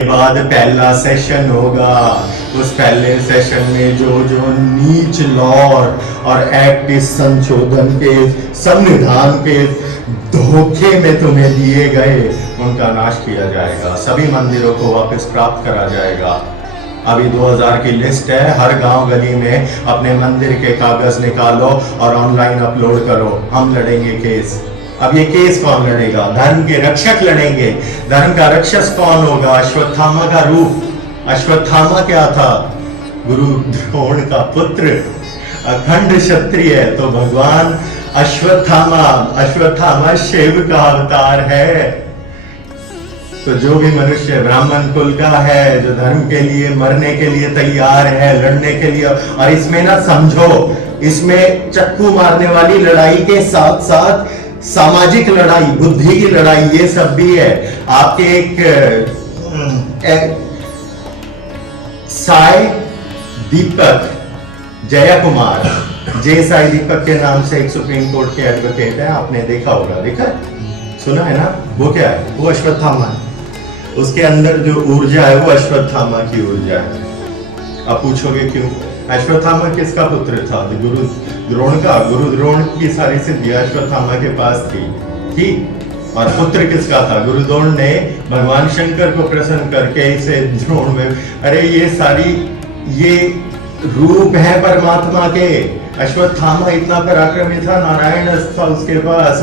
बाद पहला सेशन होगा। उस पहले सेशन में जो जो नीच लॉ और एक्ट इस संशोधन के संविधान के धोखे में तुम्हें दिए गए उनका नाश किया जाएगा। सभी मंदिरों को वापस प्राप्त करा जाएगा। अभी 2000 की लिस्ट है। हर गांव गली में अपने मंदिर के कागज निकालो और ऑनलाइन अपलोड करो। हम लड़ेंगे केस। अब ये केस कौन लड़ेगा? धर्म के रक्षक लड़ेंगे। धर्म का रक्षक कौन होगा? अश्वत्थामा का रूप। अश्वत्थामा क्या था? गुरु द्रोण का पुत्र, अखंड क्षत्रिय। तो भगवान अश्वत्थामा शिव का अवतार है। तो जो भी मनुष्य ब्राह्मण कुल का है, जो धर्म के लिए मरने के लिए तैयार है, लड़ने के लिए, और इसमें ना समझो, इसमें चक्कू मारने वाली लड़ाई के साथ साथ सामाजिक लड़ाई, बुद्धि की लड़ाई, ये सब भी है। आपके एक साई दीपक जया कुमार, जय साई दीपक के नाम से एक सुप्रीम कोर्ट के एडवोकेट है। आपने देखा होगा, देखा सुना है ना? वो क्या है? वो अश्वत्थामा है। उसके अंदर जो ऊर्जा है वो अश्वत्थामा की ऊर्जा है। आप पूछोगे क्यों? अश्वत्थामा किसका पुत्र था? गुरु द्रोण का। गुरु द्रोण की सारी सिद्धियां अश्वत्थामा के पास थी। और पुत्र किसका था? गुरु द्रोण ने भगवान शंकर को प्रसन्न करके इसे द्रोण में, अरे ये रूप है परमात्मा के। अश्वत्थामा इतना पराक्रमी था, नारायण अस्त्र था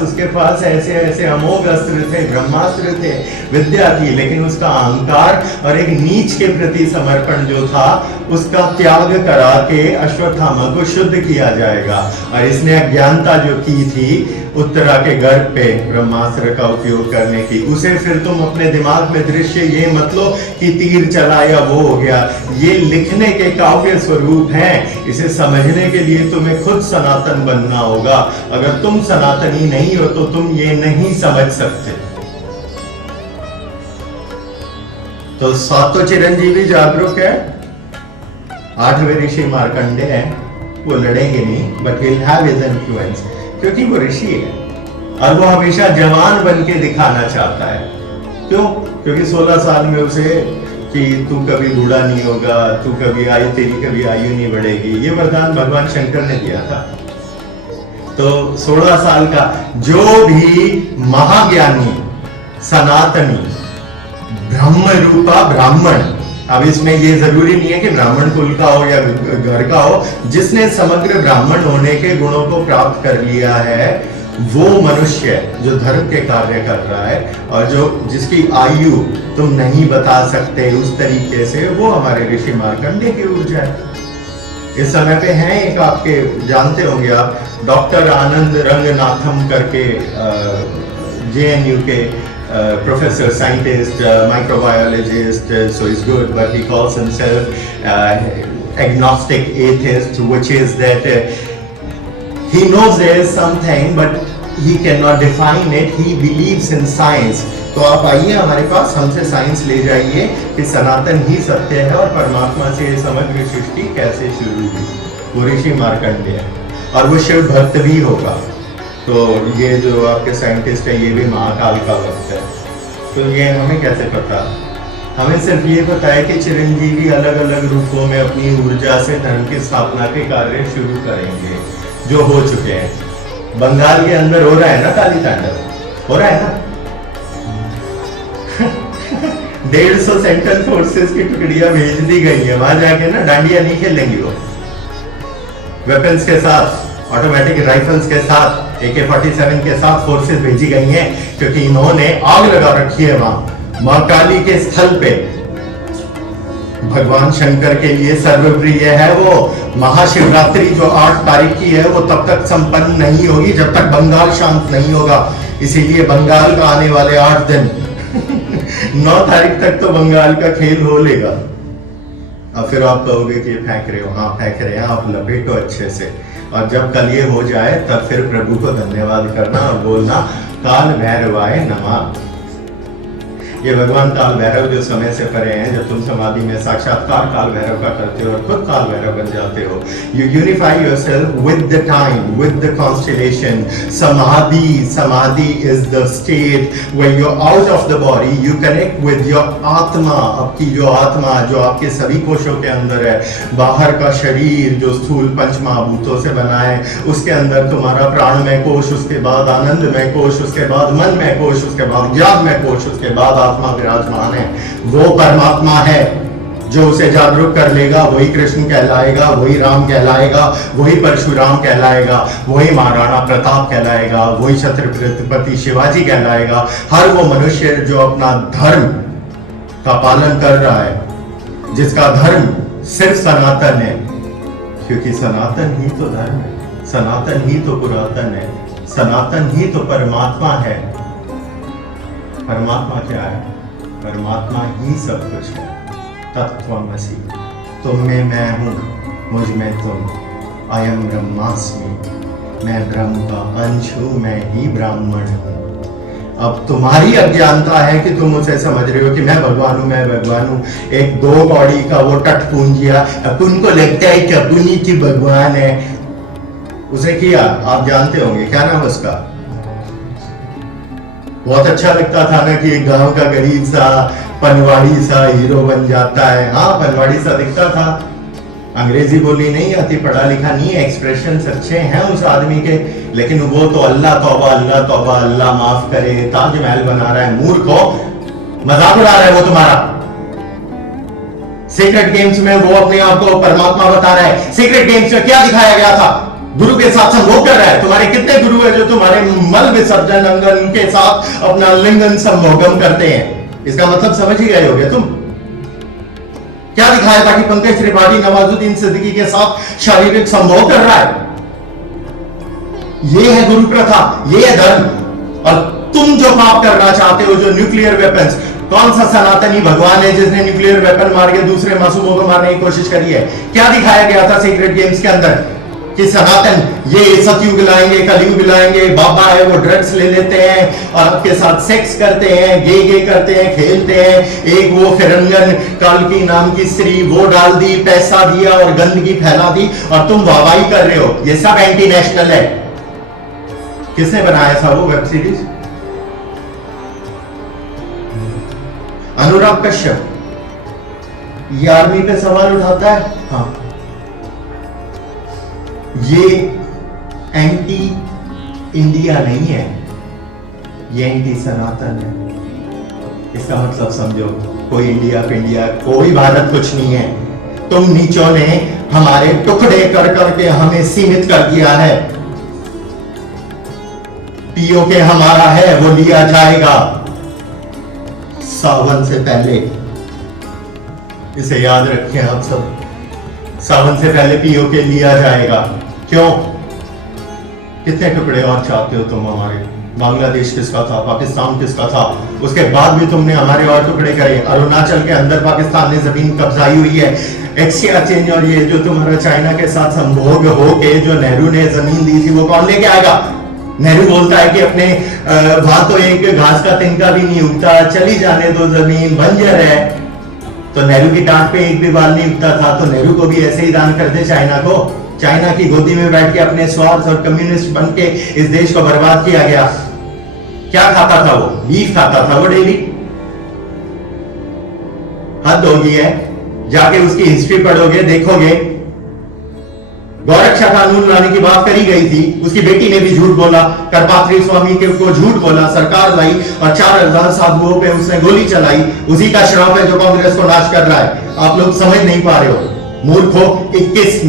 उसके पास ऐसे ऐसे अमोघ अस्त्र थे, ब्रह्मास्त्र थे, विद्या थी, लेकिन उसका अहंकार और एक नीच के प्रति समर्पण जो था, उसका त्याग करा के अश्वत्थामा को शुद्ध किया जाएगा। और इसने अज्ञानता जो की थी उत्तरा के गर्भ पे ब्रह्मास्त्र का उपयोग करने की, उसे फिर तुम अपने दिमाग में दृश्य ये मत लो कि तीर चला या वो हो गया। ये लिखने के काव्य स्वरूप हैं। इसे समझने के लिए तुम्हें खुद सनातन बनना होगा। अगर तुम सनातनी नहीं हो तो तुम ये नहीं समझ सकते। तो सातों चिरंजीवी जागरूक है। 8वें ऋषि मार्कंडे हैं। वो लड़ेंगे नहीं, but he'll have his influence, क्योंकि वो ऋषि है और वो हमेशा जवान बन के दिखाना चाहता है। क्यों? क्योंकि 16 साल में उसे कि तू कभी बूढ़ा नहीं होगा, तू तेरी कभी आयु नहीं बढ़ेगी, ये वरदान भगवान शंकर ने दिया था। तो 16 साल का जो भी महाज्ञानी सनातनी ब्रह्म रूपा ब्राह्मण, अब इसमें ये जरूरी नहीं है कि ब्राह्मण कुल का हो या घर का हो, जिसने समग्र ब्राह्मण होने के गुणों को प्राप्त कर लिया है, वो मनुष्य जो धर्म के कार्य कर रहा है और जिसकी आयु तुम नहीं बता सकते उस तरीके से, वो हमारे ऋषि मार्कंडे की ऊर्जा है। इस समय पे हैं एक, आपके जानते होंगे आप, डॉक्टर आनंद रंगनाथम करके, JNU के professor, scientist, microbiologist, so he's good, but he calls himself agnostic atheist, which is that he knows there is something, but he cannot define it. He believes in science. तो आप आइए हमारे पास, हमसे science ले जाइए कि सनातन ही सत्य है और परमात्मा से समग्र सृष्टि कैसे शुरू हुई। वो ऋषि मार्कंडेय है और वो शिव भक्त भी होगा। तो ये जो आपके साइंटिस्ट है, ये भी महाकाल का भक्त है। तो ये हमें कैसे पता? हमें सिर्फ ये पता है कि चिरंजीवी अलग अलग रूपों में अपनी ऊर्जा से धर्म की स्थापना के कार्य शुरू करेंगे, जो हो चुके हैं। बंगाल के अंदर हो रहा है ना काली तांडव, हो रहा है ना। 150 सेंट्रल फोर्सेस की टुकड़ियां भेज दी गई है। वहां जाके ना डांडिया नहीं खेलेंगी वो, वेपन्स के साथ, ऑटोमेटिक राइफल्स के साथ, AK-47 के साथ फोर्सेस भेजी गई हैं, क्योंकि इन्होंने आग लगा रखी है वहां मां काली के स्थल पे। भगवान शंकर के लिए सर्वप्रिय है वो महाशिवरात्रि जो 8 तारीख की है, वो तब तक संपन्न नहीं होगी जब तक बंगाल शांत नहीं होगा। इसीलिए बंगाल का आने वाले 8 दिन 9 तारीख तक तो बंगाल का खेल हो लेगा। अब फिर आप कहोगे कि फेंक रहे हो, हाँ फेंक रहे हैं, आप लपेटो अच्छे से। और जब कल ये हो जाए तब फिर प्रभु को धन्यवाद करना और बोलना काल भैरवाय नमः। ये भगवान काल भैरव जो समय से परे हैं, जब तुम समाधि में साक्षात्कार काल भैरव का करते हो और खुद काल भैरव बन जाते हो, you unify yourself with the time, with the constellation. Samadhi is the state when you out of the body, you connect with your atma. आपकी जो आत्मा जो आपके सभी कोशों के अंदर है, बाहर का शरीर जो स्थूल पंच महाभूतों से बना है, उसके अंदर तुम्हारा प्राणमय कोश, उसके बाद आनंदमय कोश, उसके बाद मनमय कोश, उसके बाद ज्ञानमय कोश, उसके बाद आत्मा विराजमान है. वो परमात्मा है. जो उसे जागरूक कर लेगा वही कृष्ण कहलाएगा, वही राम कहलाएगा, वही परशुराम कहलाएगा, वही महाराणा प्रताप कहलाएगा, वही छत्रपति शिवाजी कहलाएगा. हर वो मनुष्य जो अपना धर्म का पालन कर रहा है, जिसका धर्म सिर्फ सनातन है, क्योंकि सनातन ही तो धर्म है, सनातन ही तो पुरातन है, सनातन ही तो परमात्मा है. परमात्मा क्या है? परमात्मा ही सब कुछ है. तत्त्वमसि, तुम में मैं हूं, मुझ में तुम. अयम ब्रह्मास्मि, मैं ब्रह्म का अंश हूं, मैं ही ब्राह्मण हूं. अब तुम्हारी अज्ञानता है कि तुम उसे समझ रहे हो कि मैं भगवान हूं, मैं भगवान हूं. एक 2 कौड़ी का वो टटपूंजिया अपन को लगता है कि अपन ही की भगवान है. उसे किया, आप जानते होंगे, क्या नाम है उसका? बहुत अच्छा लगता था ना कि एक गांव का गरीब सा पनवाड़ी सा हीरो बन जाता है. हाँ, पनवाड़ी सा दिखता था, अंग्रेजी बोली नहीं आती, पढ़ा लिखा नहीं है, एक्सप्रेशन अच्छे हैं उस आदमी के, लेकिन वो तो अल्लाह तौबा, अल्लाह माफ करे, ताजमहल बना रहा है. मूर्खो, मजाक उड़ा रहा है वो तुम्हारा. सीक्रेट गेम्स में वो अपने आप को परमात्मा बता रहा है. सीक्रेट गेम्स में क्या दिखाया गया था? गुरु के साथ संभोग कर रहा है. तुम्हारे कितने गुरु है जो तुम्हारे मल विसर्जन अंगन के साथ अपना लिंगन संभोगम करते हैं? इसका मतलब समझ ही गए होगे तुम. क्या दिखाया था कि पंकज त्रिपाठी नवाजुद्दीन सिद्दीकी के साथ शारीरिक संभोग कर रहा है? ये है गुरु प्रथा, ये है धर्म. और तुम जो पाप करना चाहते हो, जो न्यूक्लियर वेपन्स, कौन सा सनातनी भगवान है जिसने न्यूक्लियर वेपन मार के दूसरे मासूमों को मारने की कोशिश करी है? क्या दिखाया गया था सीक्रेट गेम्स के अंदर? कि सनातन ये सतयुग लाएंगे, कलयुग लाएंगे, बाबा है वो ड्रग्स ले लेते हैं और आपके साथ सेक्स करते हैं, गे करते हैं, खेलते हैं. एक वो फिरंगन कालकी नाम की स्त्री, वो डाल दी, पैसा दिया और गंदगी फैला दी, और तुम वाहवाही कर रहे हो. ये सब एंटी नेशनल है. किसने बनाया था वो वेब सीरीज? अनुराग कश्यप. ये आर्मी पे सवाल उठाता है. हाँ, ये एंटी इंडिया नहीं है, ये एंटी सनातन है. इसका मतलब समझो, कोई इंडिया पिंडिया, कोई भारत कुछ नहीं है. तुम नीचों ने हमारे टुकड़े कर करके हमें सीमित कर दिया है. पीओके हमारा है, वो लिया जाएगा सावन से पहले. इसे याद रखें आप सब, सावन से पहले पीओके लिया जाएगा. क्यों? कितने टुकड़े और चाहते हो तुम हमारे? बांग्लादेश किसका था, पाकिस्तान किसका था, उसके बाद भी तुमने हमारे और टुकड़े करे. अरुणाचल के अंदर पाकिस्तान ने जमीन कब्जाई हुई है. एक्सचेंज और ये जो तुम्हारा चाइना के साथ संभोग हो के जो नेहरू ने जमीन दी थी, वो कौन लेके आएगा? नेहरू बोलता है कि अपने वहां तो एक घास का तिनका भी नहीं उगता, चली जाने दो, जमीन बंजर है. तो नेहरू की टांग पे एक भी बाल नहीं उगता था, तो नेहरू को भी ऐसे ही दान कर दे चाइना को. चाइना की गोदी में बैठ के अपने स्वार्थ और कम्युनिस्ट बन के इस देश को बर्बाद किया गया. क्या खाता था वो? बीफ खाता था वो डेली. हद होगी है. जाके उसकी हिस्ट्री पढ़ोगे, देखोगे, गौरक्षा कानून लाने की बात करी गई थी, उसकी बेटी ने भी झूठ बोला, करपात्री स्वामी के को झूठ बोला, सरकार लाई और 4000 साधुओं पे उसने गोली चलाई. उसी का श्राप है जो कांग्रेस को नाश कर रहा है. आप लोग समझ नहीं पा रहे हो मूर्खों. 21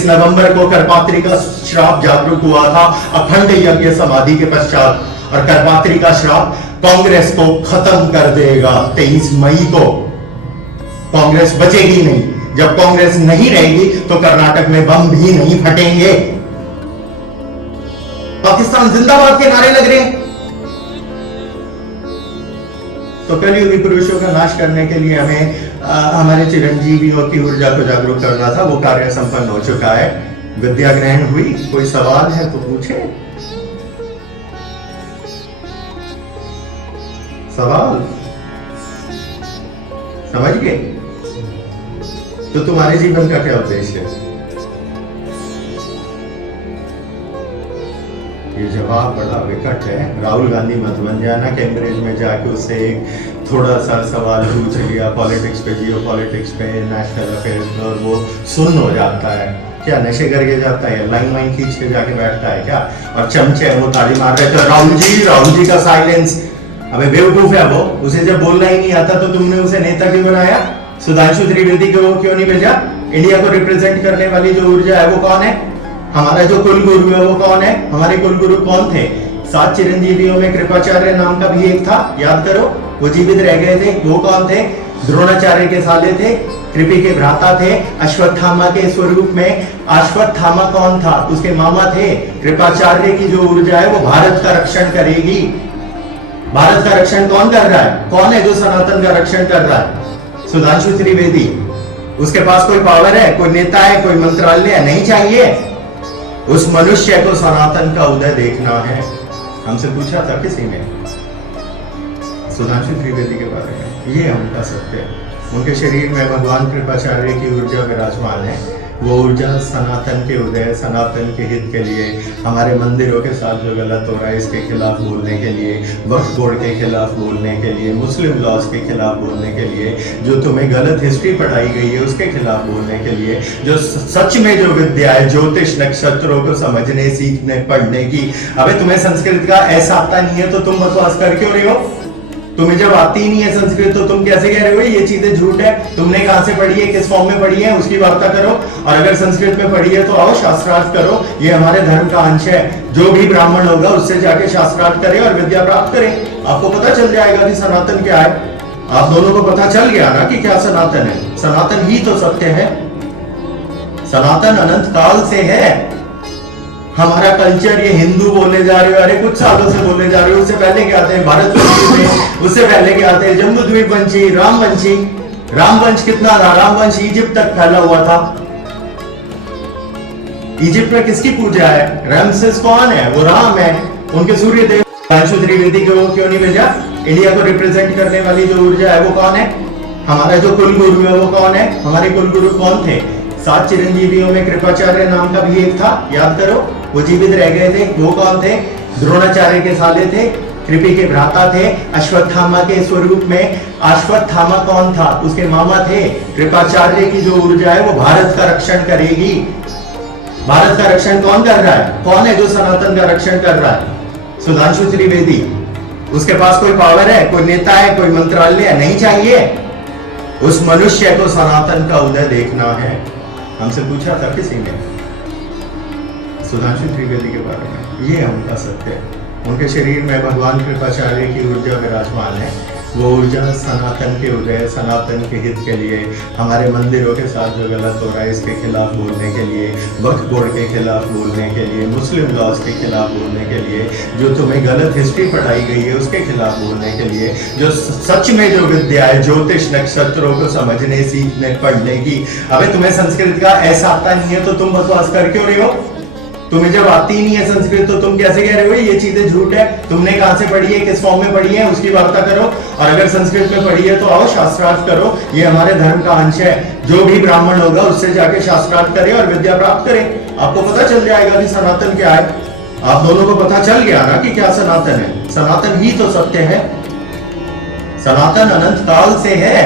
नवंबर को करपात्री का श्राप जागरूक हुआ था अखंड यज्ञ समाधि के पश्चात, और करपात्री का श्राप कांग्रेस को खत्म कर देगा. 23 मई को कांग्रेस बचेगी नहीं. जब कांग्रेस नहीं रहेगी तो कर्नाटक में बम भी नहीं फटेंगे. पाकिस्तान जिंदाबाद के नारे लग रहे हैं. तो कलयुगी पुरुषों का नाश करने के लिए हमें हमारे चिरंजीवियों की ऊर्जा को जागरूक करना था. वो कार्य संपन्न हो चुका है. विद्या ग्रहण हुई. कोई सवाल है तो पूछे. सवाल समझ गए? तो तुम्हारे जीवन का क्या उद्देश्य है? ये जवाब बड़ा विकट है। राहुल गांधी मत बन जाना, कैम्ब्रिज में जाके उससे एक थोड़ा सा सवाल पूछ लिया पॉलिटिक्स पे, जियो पॉलिटिक्स पे, नेशनल अफेयर्स पे, और वो सुन्न हो जाता है। क्या नशे करके जाता है? लाइन वाइन खींच के जाके बैठता है क्या? और चमचे वो ताली मार रहे थे, राहुल जी का साइलेंस। अबे बेवकूफ है वो, उसे जब बोलना ही नहीं आता तो तुमने उसे नेता क्यों बनाया? सुधांशु त्रिवेदी को क्यों नहीं भेजा? इंडिया को रिप्रेजेंट करने वाली जो ऊर्जा है वो कौन है? हमारा जो कुलगुरु है वो कौन है? हमारे कुलगुरु कौन थे? 7 चिरंजीवियों में कृपाचार्य नाम का भी एक था, याद करो। वो जीवित रह गए थे, वो कौन थे? द्रोणाचार्य के साले थे, कृपि के भ्राता थे, अश्वत्थामा के स्वरूप में। अश्वत्थामा कौन था? उसके मामा थे। कृपाचार्य की जो ऊर्जा है वो भारत का रक्षण करेगी। भारत का रक्षण कौन कर रहा है? कौन है जो सनातन का रक्षण कर रहा है? सुधांशु त्रिवेदी। उसके पास कोई पावर है, कोई नेता है, कोई मंत्रालय है? नहीं चाहिए। उस मनुष्य को सनातन का उदय देखना है। हमसे पूछा था किसी ने सुधांशु त्रिवेदी के बारे में, ये उनका सत्य है। उनके शरीर में भगवान कृपाचार्य की ऊर्जा विराजमान है। वो ऊर्जा सनातन के उदय, सनातन के हित के लिए, हमारे मंदिरों के साथ जो गलत हो रहा है इसके खिलाफ बोलने के लिए, वक्फ बोर्ड के खिलाफ बोलने के लिए, मुस्लिम लॉज के खिलाफ बोलने के लिए, जो तुम्हें गलत हिस्ट्री पढ़ाई गई है उसके खिलाफ बोलने के लिए, जो सच में जो विद्या है ज्योतिष नक्षत्रों को समझने, सीखने, पढ़ने की। अबे तुम्हें संस्कृत का ऐसा आता नहीं है तो तुम बकवास कर क्यों रहे हो? तुम्हें जब आती नहीं है संस्कृत तो तुम कैसे कह रहे हो ये चीजें झूठ है? तुमने कहां से पढ़ी है, किस फॉर्म में पढ़ी है, उसकी वार्ता करो। और अगर संस्कृत में पढ़ी है तो आओ शास्त्रार्थ करो, ये हमारे धर्म का अंश है। जो भी ब्राह्मण होगा उससे जाके शास्त्रार्थ करे और विद्या प्राप्त करे। आपको पता चल जाएगा कि सनातन क्या है। आप दोनों को पता चल गया ना कि क्या सनातन है? सनातन ही तो सत्य है। सनातन अनंत काल से है। हमारा कल्चर ये हिंदू बोले जा रहे हो, अरे कुछ सालों से बोले जा रहे हो। उससे पहले क्या थे? भारत में। उससे पहले क्या थे? जम्बूद्वीप वंशी, रामवंशी। रामवंश कितना था? रामवंश इजिप्ट तक फैला हुआ था। इजिप्ट में किसकी पूजा है? रैमसेस कौन है? वो राम है। उनके सूर्य देव। सुधांशु त्रिवेदी को क्यों नहीं भेजा? इंडिया को रिप्रेजेंट करने वाली जो ऊर्जा है वो कौन है? हमारा जो कुलगुरु है वो कौन है? हमारे कुलगुरु कौन थे? 7 चिरंजीवियों में कृपाचार्य नाम का भी एक था, याद करो। वो जीवित रह गए थे, वो कौन थे? द्रोणाचार्य के साले थे, कृपि के भ्राता थे, अश्वत्थामा के स्वरूप में। अश्वत्थामा कौन था? उसके मामा थे। कृपाचार्य की जो ऊर्जा है वो भारत का रक्षण करेगी। भारत का रक्षण कौन कर रहा है? कौन है जो सनातन का रक्षण कर रहा है? सुधांशु त्रिवेदी। उसके पास कोई पावर है, कोई नेता है, कोई मंत्रालय है? नहीं चाहिए। उस मनुष्य को सनातन का उदय देखना है। हमसे पूछा था किसी ने सुधांशु त्रिवेदी के बारे में, ये उनका सत्य है। उनके शरीर में भगवान कृपाचार्य की ऊर्जा विराजमान है। वो ऊर्जा सनातन के उदय, सनातन के हित के लिए, हमारे मंदिरों के साथ जो गलत हो रहा है इसके खिलाफ बोलने के लिए, वक्फ बोर्ड के खिलाफ बोलने के लिए, मुस्लिम लॉज के खिलाफ बोलने के लिए, जो तुम्हें गलत हिस्ट्री पढ़ाई गई है उसके खिलाफ बोलने के लिए, जो सच में जो विद्या है ज्योतिष नक्षत्रों को समझने, सीखने, पढ़ने की। अबे तुम्हें संस्कृत का ऐसा आता नहीं है तो तुम बकवास कर क्यों रहे हो? तुम्हें जब आती ही नहीं है संस्कृत तो तुम कैसे कह रहे हो ये चीजें झूठ है? तुमने कहां से पढ़ी है, किस फॉर्म में पढ़ी है, उसकी वार्ता करो। और अगर संस्कृत में पढ़ी है तो आओ शास्त्रार्थ करो, ये हमारे धर्म का अंश है। जो भी ब्राह्मण होगा उससे जाके शास्त्रार्थ करे और विद्या प्राप्त करे। आपको पता चल जाएगा कि सनातन क्या है। आप दोनों को पता चल गया ना कि क्या सनातन है। सनातन ही तो सत्य है। सनातन अनंत काल से है।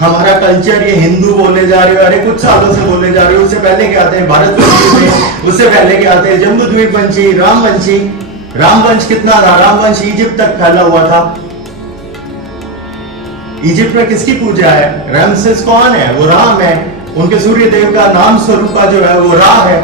हमारा कल्चर ये हिंदू बोले जा रहे हो, अरे कुछ सालों से बोले जा रहे हो। उससे पहले क्या थे? भारत में। उससे पहले क्या थे? जम्बूद्वीप वंशी, रामवंशी। रामवंश कितना था? रामवंश इजिप्ट तक फैला हुआ था। इजिप्ट में किसकी पूजा है? रैमसेस कौन है? वो राम है। उनके सूर्य देव का नाम स्वरूपा जो है वो रा है।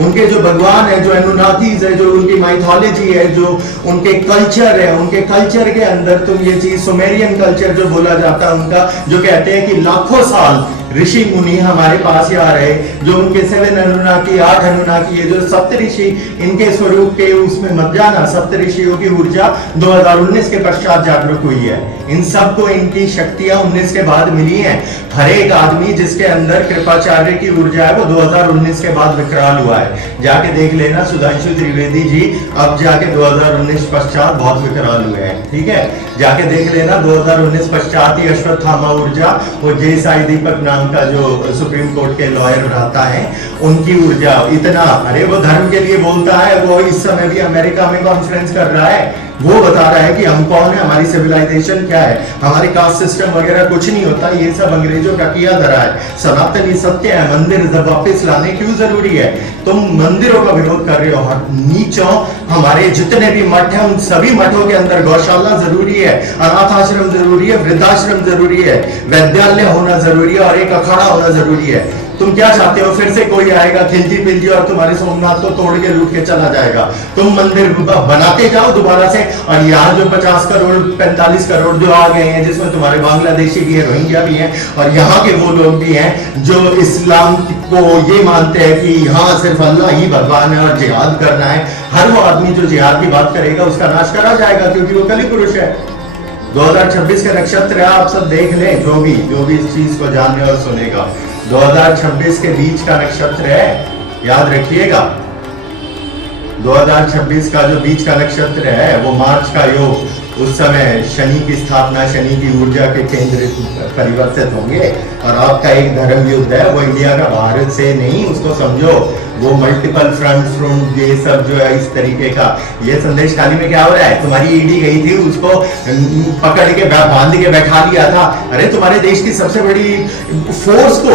उनके जो भगवान है, जो एनुनाथीज है, जो उनकी माइथोलॉजी है, जो उनके कल्चर है, उनके कल्चर के अंदर तुम ये चीज सुमेरियन कल्चर जो बोला जाता है उनका, जो कहते हैं कि लाखों साल ऋषि मुनि हमारे पास ही आ रहे, जो उनके 7 अनुनाकी 8 अनुनाकी, ये जो सप्त ऋषि, इनके स्वरूप के उसमें मत जाना। सप्त ऋषियों की ऊर्जा 2019 के पश्चात जागरूक हुई है। इन सबको इनकी शक्तियां 19 के बाद मिली हैं। हर एक आदमी जिसके अंदर कृपाचार्य की ऊर्जा है वो 2019 के बाद विकराल हुआ है। जाके देख लेना, सुधांशु त्रिवेदी जी अब जाके 2019 पश्चात बहुत विकराल हुए हैं। ठीक है, जाके देख लेना 2019 पश्चात ही अश्वत्थामा ऊर्जा, वो जय साई दीपक नाम का जो सुप्रीम कोर्ट के लॉयर रहता है, उनकी ऊर्जा इतना, अरे वो धर्म के लिए बोलता है, वो इस समय भी अमेरिका में कॉन्फ्रेंस कर रहा है, वो बता रहा है कि हम कौन है, हमारी सिविलाइजेशन क्या है, हमारे कास्ट सिस्टम वगैरह कुछ नहीं होता, ये सब अंग्रेजों का किया धरा है, सनातनी सत्य है, मंदिर वापस लाने क्यों जरूरी है? तुम मंदिरों का विरोध कर रहे हो। नीचों हमारे जितने भी मठ हैं उन सभी मठों के अंदर गौशाला जरूरी है, अनाथ आश्रम जरूरी है, वृद्धाश्रम जरूरी है, विद्यालय होना जरूरी है और एक अखाड़ा होना जरूरी है। तुम क्या चाहते हो? फिर से कोई आएगा खिलजी पिलजी और तुम्हारे सोमनाथ को तोड़ के लूट के चला जाएगा। तुम मंदिर बनाते जाओ दोबारा से, और यहाँ जो 50 करोड़ 45 करोड़ जो आ गए हैं, जिसमें तुम्हारे बांग्लादेशी भी है, रोहिंग्या भी है, और यहाँ के वो लोग भी हैं जो इस्लाम को ये मानते हैं कि यहाँ सिर्फ अल्लाह ही भगवान है और जिहाद करना है। हर वो आदमी जो जिहाद की बात करेगा उसका नाश करा जाएगा, क्योंकि वो कली पुरुष है। 2026 के नक्षत्र है, आप सब देख लें, जो भी इस चीज को जानने और सुनेगा, 2026 के बीच का नक्षत्र है, याद रखिएगा। 2026 का जो बीच का नक्षत्र है वो मार्च का योग, उस समय शनि की स्थापना, शनि की ऊर्जा के केंद्र परिवर्तित होंगे, और आपका एक धर्म युद्ध है, वो इंडिया का भारत से नहीं, उसको समझो, वो मल्टीपल फ्रंट ये सब जो है इस तरीके का। ये संदेश खाली में क्या हो रहा है? तुम्हारी ईडी गई थी, उसको पकड़ के बांध के बैठा दिया था। अरे तुम्हारे देश की सबसे बड़ी फोर्स को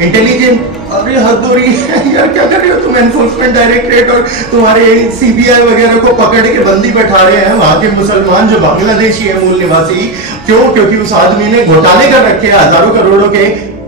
इंटेलिजेंट, अरे हद हो रही है यार, क्या कर रहे हो तुम? एनफोर्समेंट डायरेक्टरेट और तुम्हारे सीबीआई वगैरह को पकड़ के बंदी बैठा रहे हैं वहां के मुसलमान जो बांग्लादेशी है मूल निवासी। क्यों? क्योंकि उस आदमी ने घोटाले कर रखे हैं, हजारों करोड़ों के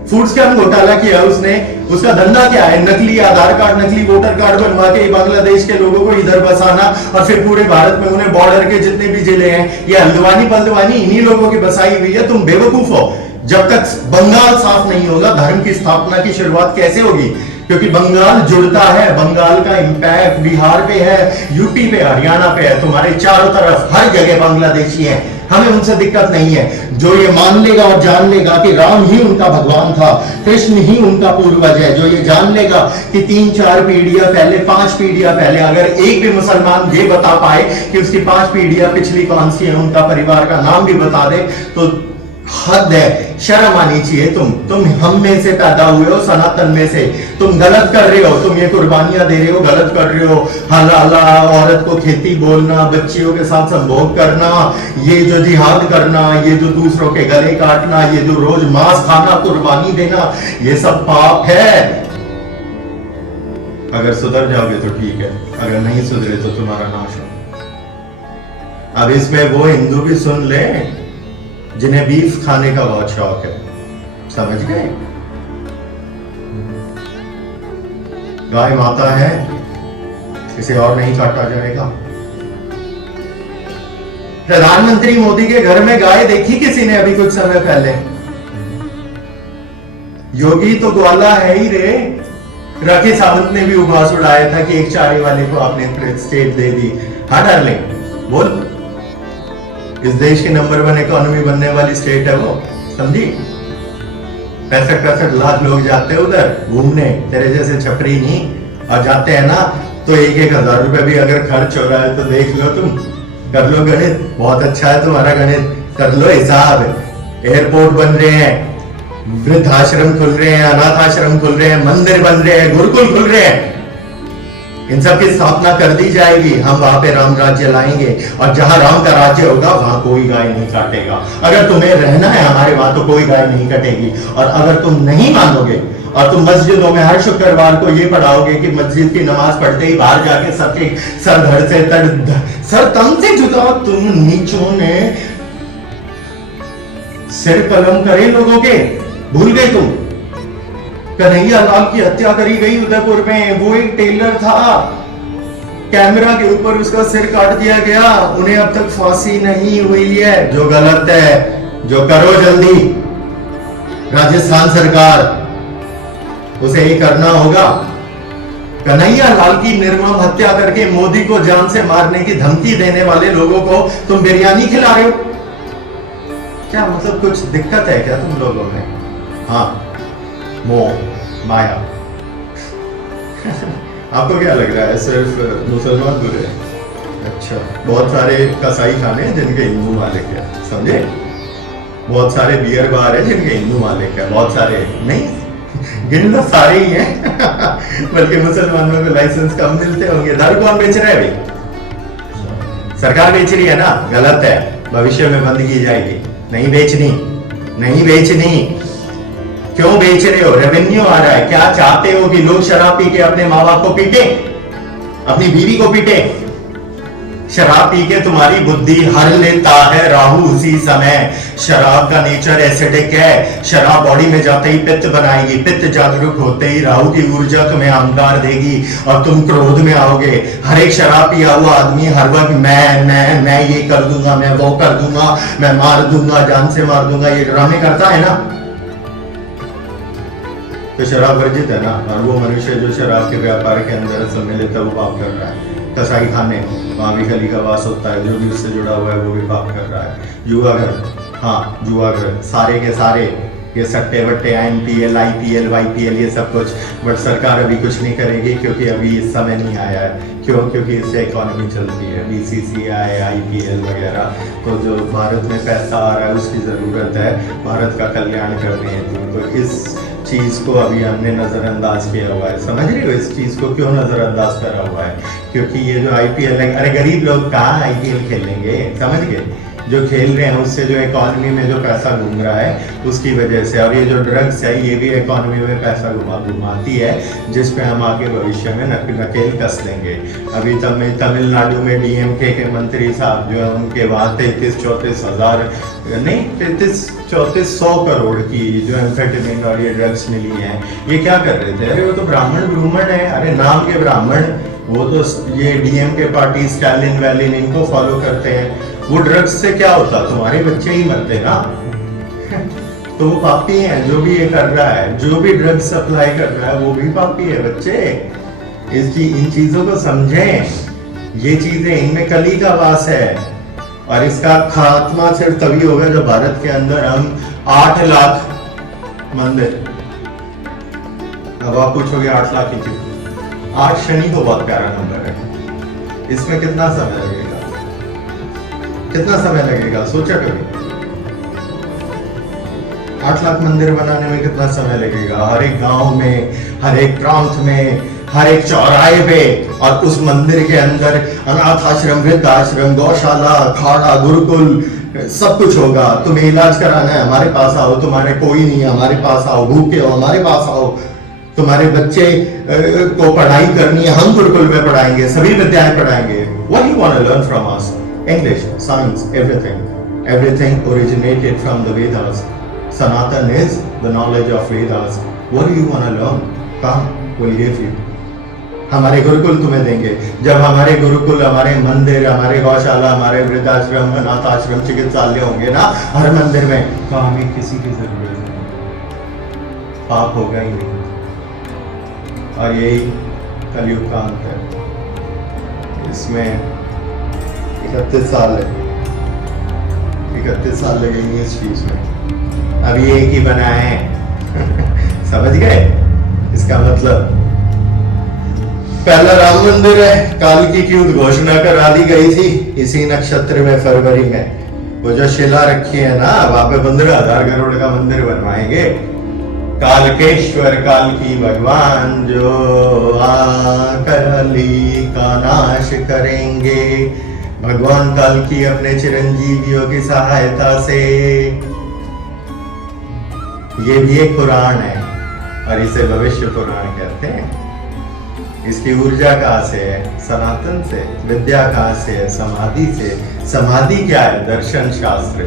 फूड स्कैम घोटाला किया उसने। उसका धंधा क्या है? नकली आधार कार्ड, नकली वोटर कार्ड बनवा के बांग्लादेश के लोगों को इधर बसाना, और फिर पूरे भारत में उन्हें बॉर्डर के जितने भी जिले हैं, ये हल्द्वानी पल्द्वानी इन्हीं लोगों की बसाई हुई है। तुम बेवकूफ हो। जब तक बंगाल साफ नहीं होगा, धर्म की स्थापना की शुरुआत कैसे होगी? क्योंकि बंगाल जुड़ता है, बंगाल का इंपैक्ट बिहार पे है, यूपी पे, हरियाणा पे है, तुम्हारे चारों तरफ हर जगह बांग्लादेशी हैं। हमें उनसे दिक्कत नहीं है। जो ये मान लेगा और जान लेगा कि राम ही उनका भगवान था, कृष्ण ही उनका पूर्वज है, जो ये जान लेगा कि 3-4 पीढ़ियां पहले, 5 पीढ़ियां पहले, अगर एक भी मुसलमान ये बता पाए कि उसकी 5 पीढ़ियां पिछली कौन सी है, उनका परिवार का नाम भी बता दे, तो हद है, शर्म आनी चाहिए। तुम हम में से पैदा हुए हो, सनातन में से। तुम गलत कर रहे हो, तुम ये कुर्बानियां दे रहे हो, गलत कर रहे हो। हलाला औरत को खेती बोलना, बच्चियों के साथ संभोग करना, ये जो जिहाद करना, ये जो दूसरों के गले काटना, ये जो रोज मांस खाना, कुर्बानी देना, ये सब पाप है। अगर सुधर जाओगे तो ठीक है, अगर नहीं सुधरे तो तुम्हारा नाश हो। अब इसमें वो हिंदू भी सुन ले जिन्हें बीफ खाने का बहुत शौक है, समझ गए? गाय माता है, इसे और नहीं काटा जाएगा। प्रधानमंत्री मोदी के घर में गाय देखी किसी ने अभी कुछ समय पहले? योगी तो ग्वाला है ही रे। राखी सावंत ने भी उबास उड़ाया था कि एक चारे वाले को आपने स्टेट दे दी। हाँ डार्लिंग, बोल। इस देश की नंबर 1 इकोनॉमी बनने वाली स्टेट है वो, समझी? 65 लाख लोग जाते हैं उधर घूमने, तेरे जैसे छपरी नहीं, और जाते हैं ना तो 1,000 रुपए भी अगर खर्च हो रहा है तो देख लो, तुम कर लो गणित, बहुत अच्छा है तुम्हारा गणित, कर लो हिसाब। एयरपोर्ट बन रहे हैं, वृद्धाश्रम खुल रहे हैं, अनाथ आश्रम खुल रहे हैं, मंदिर बन रहे हैं, गुरुकुल खुल रहे हैं, इन सब की स्थापना कर दी जाएगी। हम वहां पे राम राज्य लाएंगे, और जहां राम का राज्य होगा वहां कोई गाय नहीं काटेगा। अगर तुम्हें रहना है हमारे वहां तो कोई गाय नहीं कटेगी। और अगर तुम नहीं मानोगे और तुम मस्जिदों में हर शुक्रवार को ये पढ़ाओगे कि मस्जिद की नमाज पढ़ते ही बाहर जाके सबके सर धड़ से सर तन से जुदा, तुम नीचों ने सिर कलम करे लोगों के, भूल गए तुम? कन्हैया लाल की हत्या करी गई उदयपुर में, वो एक टेलर था, कैमरा के ऊपर उसका सिर काट दिया गया, उन्हें अब तक फांसी नहीं हुई है, जो गलत है, जो करो जल्दी। राजस्थान सरकार, उसे ये करना होगा। कन्हैया लाल की निर्मम हत्या करके मोदी को जान से मारने की धमकी देने वाले लोगों को तुम बिरयानी खिला रहे हो। क्या मतलब कुछ दिक्कत है क्या तुम लोगों में? हाँ, मोह माया। आपको क्या लग रहा है सिर्फ मुसलमान बुरे हैं? अच्छा, बहुत सारे कसाई खाने हैं जिनके हिंदू मालिक है, समझे? बहुत सारे बियर बार है जिनके हिंदू मालिक है, बहुत सारे नहीं, गिन लो सारे ही हैं। बल्कि मुसलमानों को लाइसेंस कम मिलते होंगे। दारू कौन बेच रहा है भाई? सरकार बेच रही है ना, गलत है, भविष्य में बंद की जाएगी। नहीं बेचनी, नहीं बेचनी। क्यों बेच रहे हो? रेवेन्यू आ रहा है। क्या चाहते हो कि लोग शराब पी के अपने माँ बाप को पीटे, अपनी बीवी को पीटे? शराब पी के तुम्हारी बुद्धि हर लेता है राहु उसी समय। शराब का नेचर एसिडिक है। शराब बॉडी में जाते ही पित्त बनाएगी, पित्त जागरूक होते ही राहु की ऊर्जा तुम्हें अहंकार देगी और तुम क्रोध में आओगे। हर एक शराब पिया हुआ आदमी हर वक्त मैं ये कर दूंगा, मैं वो कर दूंगा, मैं मार दूंगा, जान से मार दूंगा, ये ड्रामे करता है ना। तो शराब वर्जित है ना। और वो मनुष्य जो शराब के व्यापार के अंदर सम्मिलित है वो पाप कर रहा है। कसाई खाने, वहां भी कली का वास होता है, जो भी उससे जुड़ा हुआ है वो भी पाप कर रहा है। जुआ घर, हाँ जुआ घर, सारे के सारे ये सट्टे वट्टे, IPL, IPL, YPL, ये सब कुछ। बट सरकार अभी कुछ नहीं करेगी क्योंकि अभी इस समय नहीं आया है। क्यों? क्योंकि इससे इकोनॉमी चलती है, BCCI, IPL वगैरह। तो जो भारत में पैसा आ रहा है उसकी ज़रूरत है भारत का कल्याण करने हेतु। तो इस चीज़ को अभी हमने नज़रअंदाज किया हुआ है। समझ रहे हो इस चीज़ को क्यों नज़रअंदाज करा हुआ है? क्योंकि ये जो IPL है, अरे गरीब लोग कहाँ IPL खेलेंगे, समझ गए? जो खेल रहे हैं उससे जो इकोनॉमी में जो पैसा घूम रहा है उसकी वजह से। और ये जो ड्रग्स है ये भी इकोनॉमी में पैसा घुमाती है, जिस पे हम आगे भविष्य में नकेल कस देंगे। अभी तमिलनाडु में DMK के मंत्री साहब जो है उनके वहाँ 33-34 करोड़ की जो एम्फेटामिन और ये ड्रग्स मिली हैं। ये क्या कर रहे थे? अरे वो तो ब्राह्मण है, अरे नाम के ब्राह्मण। वो तो ये DMK पार्टी, स्टालिन वैलिन, इनको फॉलो करते हैं। वो ड्रग्स से क्या होता? तुम्हारे बच्चे ही मरते ना। तो वो पापी है जो भी ये कर रहा है, जो भी ड्रग्स सप्लाई कर रहा है वो भी पापी है। बच्चे इन चीजों को समझें। ये चीजें, इनमें कली का वास है और इसका खात्मा सिर्फ तभी होगा जब भारत के अंदर हम 8 लाख मंदिर। अब आप पूछोगे 8 लाख ही क्यों? 8 शनि को बहुत प्यारा नंबर है। इसमें कितना समय लगेगा? कितना समय लगेगा सोचा कभी? 8 लाख मंदिर बनाने में कितना समय लगेगा? हर एक गांव में, हर एक प्रांत में, हर एक चौराहे पे, और उस मंदिर के अंदर अनाथ आश्रम, वृद्ध आश्रम, गौशाला, अखाड़ा, गुरुकुल, सब कुछ होगा। तुम्हें इलाज कराना है, हमारे पास आओ। तुम्हारे कोई नहीं है, हमारे पास आओ। भूखे हो, हमारे पास आओ। तुम्हारे बच्चे को पढ़ाई करनी है, हम गुरुकुल में पढ़ाएंगे, सभी विद्याएं पढ़ाएंगे। What you want to learn from us? English, science, everything originated from the Vedas. Sanatan is the knowledge of Vedas. What do you want to learn? Come, we'll give you. हमारे गुरुकुल तुम्हें देंगे। जब हमारे गुरुकुल, हमारे मंदिर, हमारे गौशाला, हमारे वृद्धाश्रम, अनाथ आश्रम, चिकित्सालय होंगे ना हर मंदिर में, तो हमें किसी की जरूरत नहीं, पाप होगा ही नहीं। और यही कलयुग का अंत है। इसमें 31 साल है, 31 साल लगेंगे इस चीज में। अभी एक ही बना है। समझ गए इसका मतलब? पहला राम मंदिर है, काल की उद्घोषणा करा दी गई थी इसी नक्षत्र में, फरवरी में। वो जो शिला रखी है ना, वहां पे 15,000 करोड़ का मंदिर बनवाएंगे। कालकेश्वर, काल की भगवान जो कली का नाश करेंगे। भगवान काल की अपने चिरंजीवियों की सहायता से। ये भी एक पुराण है और इसे भविष्य पुराण कहते हैं। इसकी ऊर्जा कहाँ से है? सनातन से। विद्या कहाँ से है? समाधि से। समाधि क्या है? दर्शन शास्त्र।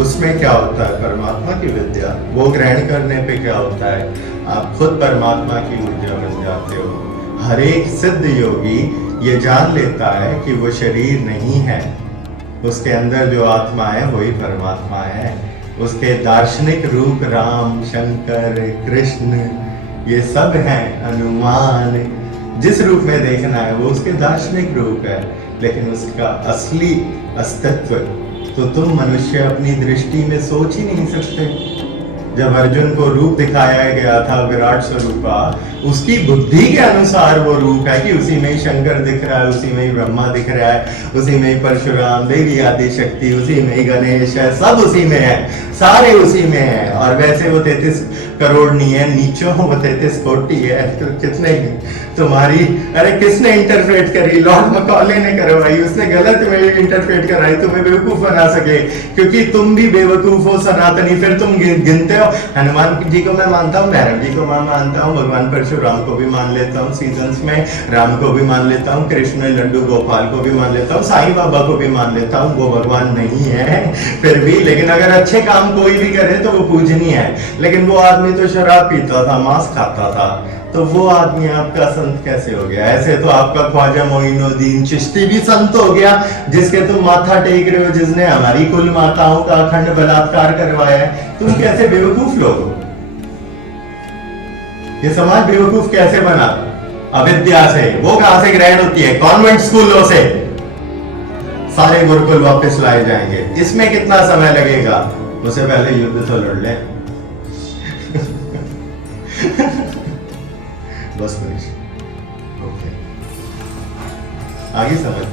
उसमें क्या होता है? परमात्मा की विद्या। वो ग्रहण करने पे क्या होता है? आप खुद परमात्मा की ऊर्जा बन जाते हो। हर एक सिद्ध योगी ये जान लेता है कि वो शरीर नहीं है, उसके अंदर जो आत्मा है वही परमात्मा है। उसके दार्शनिक रूप राम, शंकर, कृष्ण, ये सब हैं हनुमान। जिस रूप में देखना है वो उसके दार्शनिक रूप है, लेकिन उसका असली अस्तित्व तो तुम मनुष्य अपनी दृष्टि में सोच ही नहीं सकते। जब अर्जुन को रूप दिखाया गया था विराट स्वरूपा, उसकी बुद्धि के अनुसार वो रूप है कि उसी में ही शंकर दिख रहा है, उसी में ही ब्रह्मा दिख रहा है, उसी में ही परशुराम, देवी आदि शक्ति, उसी में ही गणेश है, सब उसी में है, सारे उसी में है। और वैसे वो 33 करोड़ नहीं है, नीचों वो 33 कोटि है। तो कितने तुम्हारी, अरे किसने इंटरप्रेट करी? लॉर्ड मकॉले ने करवाई, उसने गलत में इंटरप्रेट कराई तुम्हें बेवकूफ बना सके, क्योंकि तुम भी बेवकूफ हो सनातनी। फिर तुम गिनते हो, हनुमान जी को मैं मानता हूँ, भैरव जी को मैं मानता हूँ, भगवान परशुराम को भी मान लेता हूँ सीजन्स में, राम को भी मान लेता हूँ, कृष्ण लड्डू गोपाल को भी मान लेता हूँ, साईं बाबा को भी मान लेता हूँ, वो भगवान नहीं है फिर भी। लेकिन अगर अच्छे काम कोई भी करे तो वो पूजनीय है। लेकिन वो आदमी तो शराब पीता था, मांस खाता था, तो वो आदमी आपका संत कैसे हो गया? ऐसे तो आपका ख्वाजा मोइनुद्दीन चिश्ती भी संत हो गया, जिसके तुम माथा टेक रहे हो, जिसने हमारी कुल माताओं का अखंड बलात्कार करवाया है। तुम कैसे बेवकूफ लोग हो? ये समाज बेवकूफ कैसे बना? अविद्या से। वो कहां से ग्रहण होती है? कॉन्वेंट स्कूलों से। सारे गुरुकुल वापस लाए जाएंगे। इसमें कितना समय लगेगा? उससे पहले युद्ध तो लड़ लें। बस ओके, आगे समझ